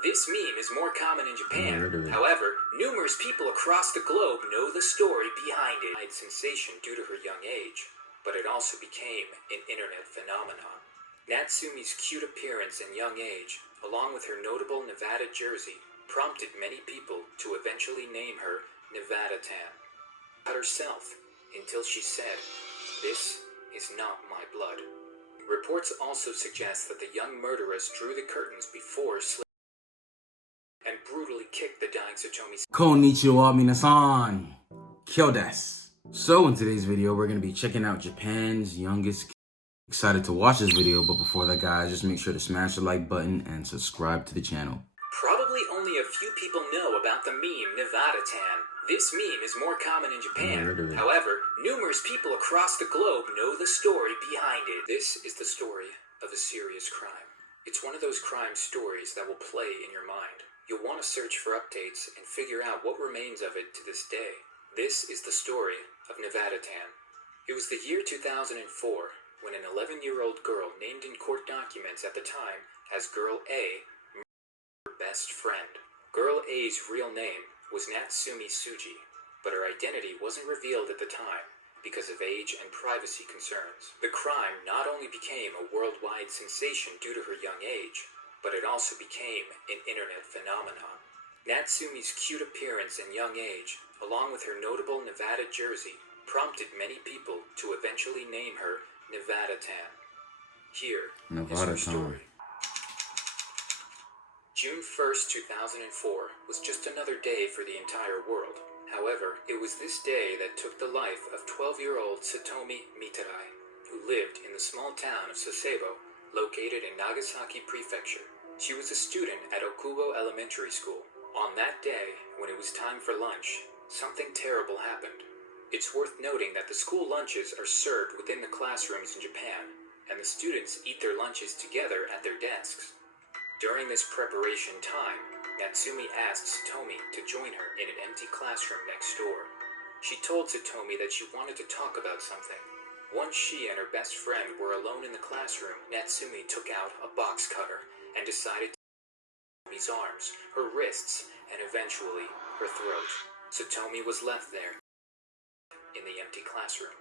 This meme is more common in Japan. However, numerous people across the globe know the story behind it. It sensation due to her young age, but it also became an internet phenomenon. Natsumi's cute appearance and young age, along with her notable Nevada jersey, prompted many people to eventually name her Nevada Tan. Cut herself until she said, "This is not my blood." Reports also suggest that the young murderess drew the curtains before and brutally kicked the dying Satomi. Konnichiwa minasan. Kyo desu. So in today's video, we're going to be checking out Japan's youngest. Excited to watch this video, but before that, guys, just make sure to smash the like button and subscribe to the channel. Probably only a few people know about the meme Nevada Tan. This meme is more common in Japan. However, numerous people across the globe know the story behind it. This is the story of a serious crime. It's one of those crime stories that will play in your mind. You'll want to search for updates and figure out what remains of it to this day. This is the story of Nevada Tan. It was the year 2004 when an 11-year-old girl named in court documents at the time as Girl A murdered her best friend. Girl A's real name was Natsumi Tsuji, but her identity wasn't revealed at the time because of age and privacy concerns. The crime not only became a worldwide sensation due to her young age, but it also became an internet phenomenon. Natsumi's cute appearance and young age, along with her notable Nevada jersey, prompted many people to eventually name her Nevada Tan. Here is her story. June 1st, 2004 was just another day for the entire world. However, it was this day that took the life of 12-year-old Satomi Mitarai, who lived in the small town of Sasebo, located in Nagasaki Prefecture. She was a student at Okubo Elementary School. On that day, when it was time for lunch, something terrible happened. It's worth noting that the school lunches are served within the classrooms in Japan, and the students eat their lunches together at their desks. During this preparation time, Natsumi asked Satomi to join her in an empty classroom next door. She told Satomi that she wanted to talk about something. Once she and her best friend were alone in the classroom, Natsumi took out a box cutter and decided to cut Satomi's arms, her wrists, and eventually her throat. Satomi was left there in the empty classroom.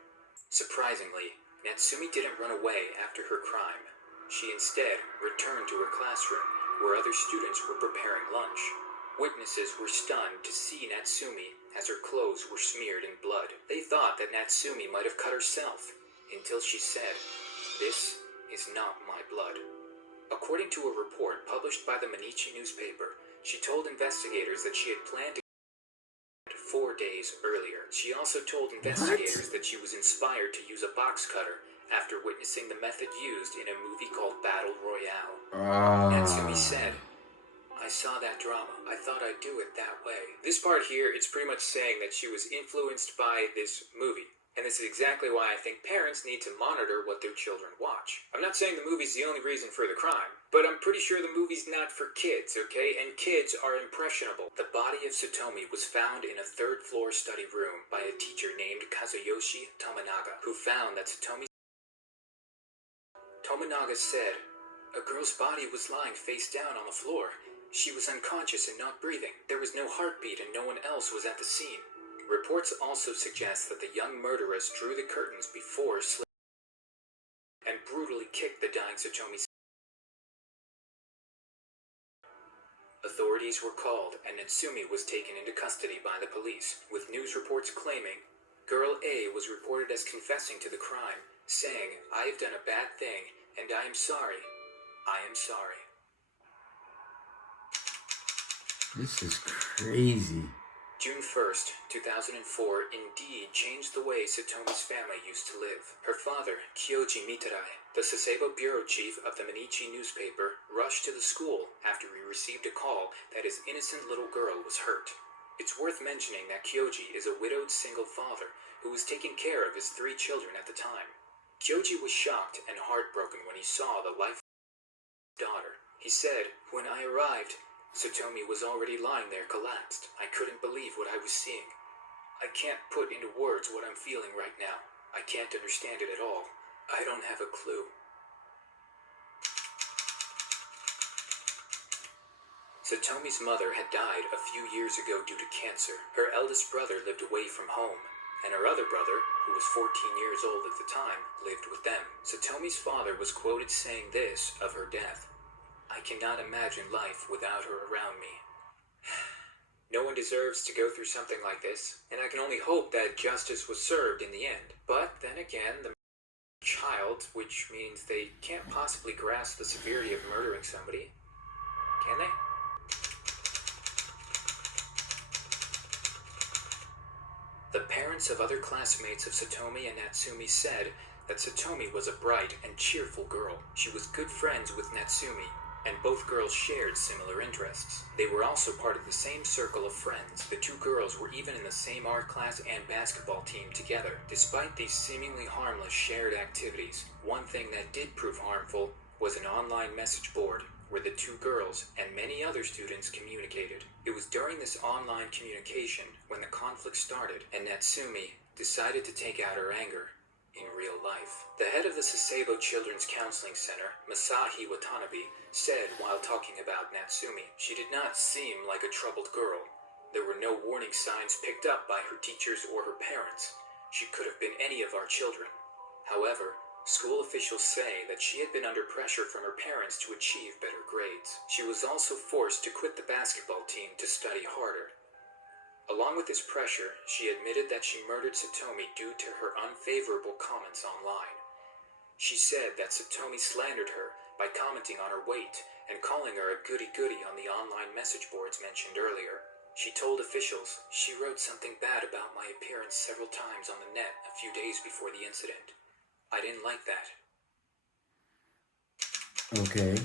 Surprisingly, Natsumi didn't run away after her crime. She instead returned to her classroom, where other students were preparing lunch. Witnesses were stunned to see Natsumi as her clothes were smeared in blood. They thought that Natsumi might have cut herself, until she said, "This is not my blood." According to a report published by the Mainichi newspaper, she told investigators that she had planned to 4 days earlier. She also told investigators that she was inspired to use a box cutter after witnessing the method used in a movie called Battle Royale. Natsumi said, "I saw that drama. I thought I'd do it that way." This part here, it's pretty much saying that she was influenced by this movie. And this is exactly why I think parents need to monitor what their children watch. I'm not saying the movie's the only reason for the crime, but I'm pretty sure the movie's not for kids, okay? And kids are impressionable. The body of Satomi was found in a third-floor study room by a teacher named Kazuyoshi Tominaga, who found that Tominaga said, "A girl's body was lying face down on the floor. She was unconscious and not breathing. There was no heartbeat and no one else was at the scene." Reports also suggest that the young murderess drew the curtains before and brutally kicked the dying Satomi. Authorities were called and Natsumi was taken into custody by the police, with news reports claiming Girl A was reported as confessing to the crime, saying, "I have done a bad thing and I am sorry. I am sorry." This is crazy. June 1st, 2004 indeed changed the way Satomi's family used to live. Her father, Kyoji Mitarai, the Sasebo bureau chief of the Mainichi newspaper, rushed to the school after he received a call that his innocent little girl was hurt. It's worth mentioning that Kyoji is a widowed single father who was taking care of his 3 children at the time. Kyoji was shocked and heartbroken when he saw the lifeless daughter. He said, "When I arrived, Satomi was already lying there collapsed. I couldn't believe what I was seeing. I can't put into words what I'm feeling right now. I can't understand it at all. I don't have a clue." Satomi's mother had died a few years ago due to cancer. Her eldest brother lived away from home, and her other brother, who was 14 years old at the time, lived with them. Satomi's father was quoted saying this of her death: "I cannot imagine life without her around me." No one deserves to go through something like this, and I can only hope that justice was served in the end. But then again, the child, which means they can't possibly grasp the severity of murdering somebody, can they? The parents of other classmates of Satomi and Natsumi said that Satomi was a bright and cheerful girl. She was good friends with Natsumi, and both girls shared similar interests. They were also part of the same circle of friends. The two girls were even in the same art class and basketball team together. Despite these seemingly harmless shared activities, one thing that did prove harmful was an online message board where the two girls and many other students communicated. It was during this online communication when the conflict started, and Natsumi decided to take out her anger in real life. The head of the Sasebo Children's Counseling Center, Masahi Watanabe, said while talking about Natsumi, "She did not seem like a troubled girl. There were no warning signs picked up by her teachers or her parents. She could have been any of our children. However, school officials say that she had been under pressure from her parents to achieve better grades. She was also forced to quit the basketball team to study harder. Along with this pressure, she admitted that she murdered Satomi due to her unfavorable comments online. She said that Satomi slandered her by commenting on her weight and calling her a goody-goody on the online message boards mentioned earlier. She told officials she wrote something bad about my appearance several times on the net a few days before the incident. I didn't like that." Okay,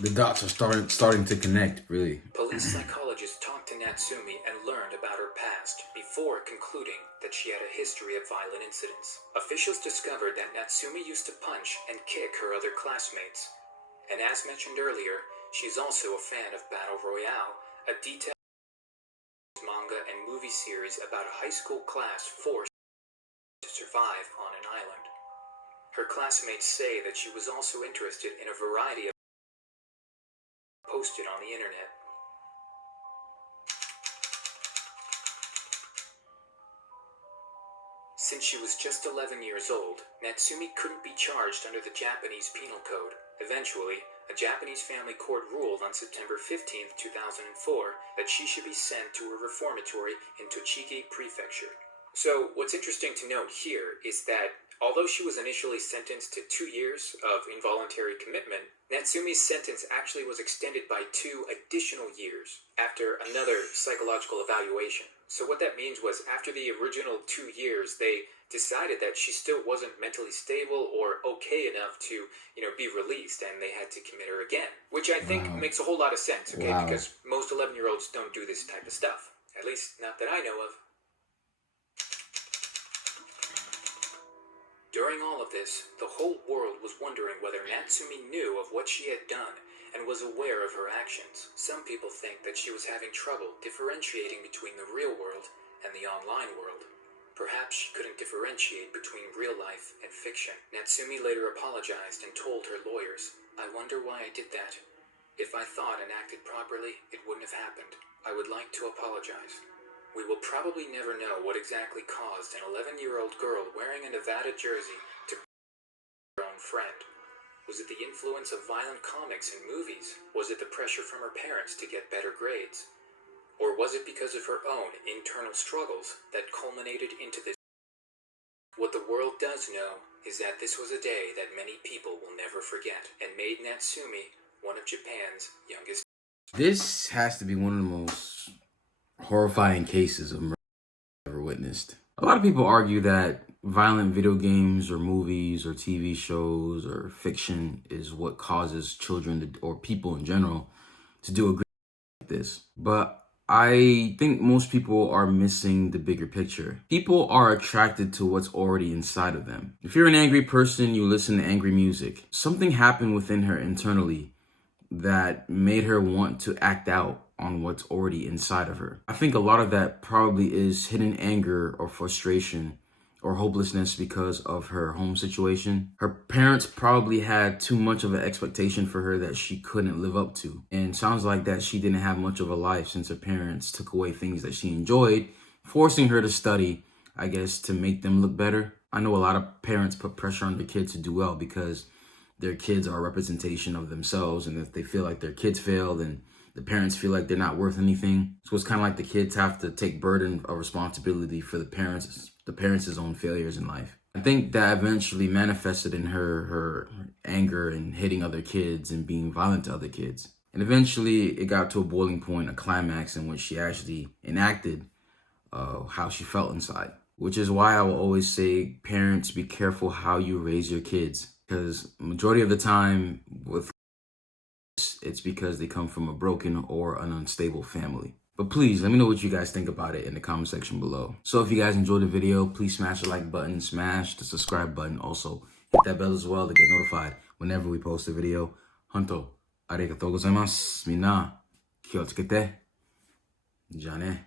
the dots are starting to connect, really. Police psychologists talked to Natsumi and learned about her past before concluding that she had a history of violent incidents. Officials discovered that Natsumi used to punch and kick her other classmates. And as mentioned earlier, she's also a fan of Battle Royale, a detailed manga and movie series about a high school class forced to survive on an island. Her classmates say that she was also interested in a variety of posted on the internet. Since she was just 11 years old, Natsumi couldn't be charged under the Japanese Penal Code. Eventually, a Japanese family court ruled on September 15, 2004, that she should be sent to a reformatory in Tochigi Prefecture. So, what's interesting to note here is that although she was initially sentenced to 2 years of involuntary commitment, Natsumi's sentence actually was extended by 2 additional years after another psychological evaluation. So what that means was after the original 2 years, they decided that she still wasn't mentally stable or okay enough to, be released, and they had to commit her again. Which I think makes a whole lot of sense, okay? Wow. Because most 11-year-olds don't do this type of stuff. At least, not that I know of. During all of this, the whole world was wondering whether Natsumi knew of what she had done and was aware of her actions. Some people think that she was having trouble differentiating between the real world and the online world. Perhaps she couldn't differentiate between real life and fiction. Natsumi later apologized and told her lawyers, "I wonder why I did that. If I thought and acted properly, it wouldn't have happened. I would like to apologize." We will probably never know what exactly caused an 11-year-old girl wearing a Nevada jersey to her own friend. Was it the influence of violent comics and movies? Was it the pressure from her parents to get better grades? Or was it because of her own internal struggles that culminated into this? What the world does know is that this was a day that many people will never forget and made Natsumi one of Japan's youngest. This has to be one of the most horrifying cases of murder I've ever witnessed. A lot of people argue that violent video games or movies or TV shows or fiction is what causes children or people in general to do a great like this. But I think most people are missing the bigger picture. People are attracted to what's already inside of them. If you're an angry person, you listen to angry music. Something happened within her internally that made her want to act out on what's already inside of her. I think a lot of that probably is hidden anger or frustration or hopelessness because of her home situation. Her parents probably had too much of an expectation for her that she couldn't live up to. And sounds like that she didn't have much of a life since her parents took away things that she enjoyed, forcing her to study, I guess, to make them look better. I know a lot of parents put pressure on their kids to do well because their kids are a representation of themselves. And if they feel like their kids fail, then the parents feel like they're not worth anything. So it's kind of like the kids have to take burden of responsibility for the parents' own failures in life. I think that eventually manifested in her anger and hitting other kids and being violent to other kids. And eventually it got to a boiling point, a climax in which she actually enacted how she felt inside. Which is why I will always say, parents, be careful how you raise your kids. Because majority of the time with it's because they come from a broken or an unstable family. But please, let me know what you guys think about it in the comment section below. So if you guys enjoyed the video, please smash the like button, smash the subscribe button. Also, hit that bell as well to get notified whenever we post a video. Honto, arigatou gozaimasu. Minna, kiyo tsukete. Ja ne.